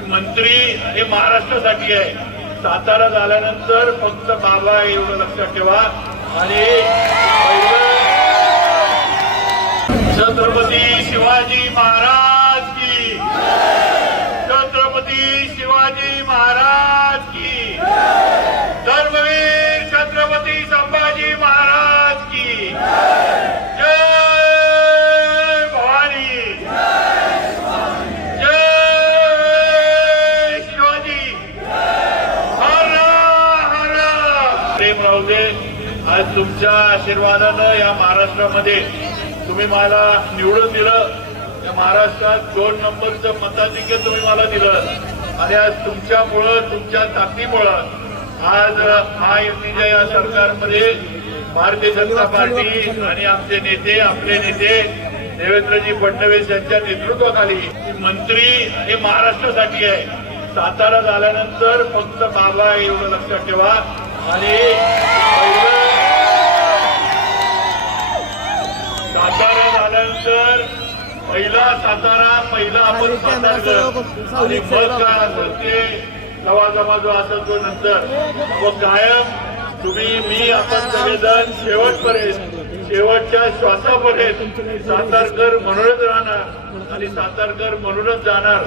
की मंत्री हे महाराष्ट्रासाठी आहे. सातारा झाल्यानंतर फक्त बाबा एवढं लक्षात ठेवा. आणि छत्रपती शिवाजी महाराज की, छत्रपती शिवाजी महाराज की, धर्मवीर छत्रपती संभाजी महाराज की जय भवानी, जय शिवाजी, हर हर. प्रेम राहू दे. आज तुमच्या आशीर्वादानं या महाराष्ट्रामध्ये तुम्ही मला निवडून दिलं. या महाराष्ट्रात 2 नंबरचं मताधिक्य तुम्ही मला दिलं आणि आज तुमच्यामुळं, तुमच्या ताकदीमुळं आज महायुतीच्या या सरकारमध्ये भारतीय जनता पार्टी आणि आमचे नेते, आपले नेते देवेंद्रजी फडणवीस यांच्या नेतृत्वाखाली मंत्री हे महाराष्ट्रासाठी आहे. सातारा झाल्यानंतर फक्त बाबा एवढं लक्षात ठेवा. आणि सातारा झाल्यानंतर पहिला सातारा, पहिला आपण सातारकर आणि मग काय असेल ते लवाजमा जो असेल तो नंतर. मग कायम तुम्ही, मी, आपण सगळेजण शेवटपर्यंत, शेवटच्या श्वासापर्यंत सातारकर म्हणूनच राहणार आणि सातारकर म्हणूनच जाणार.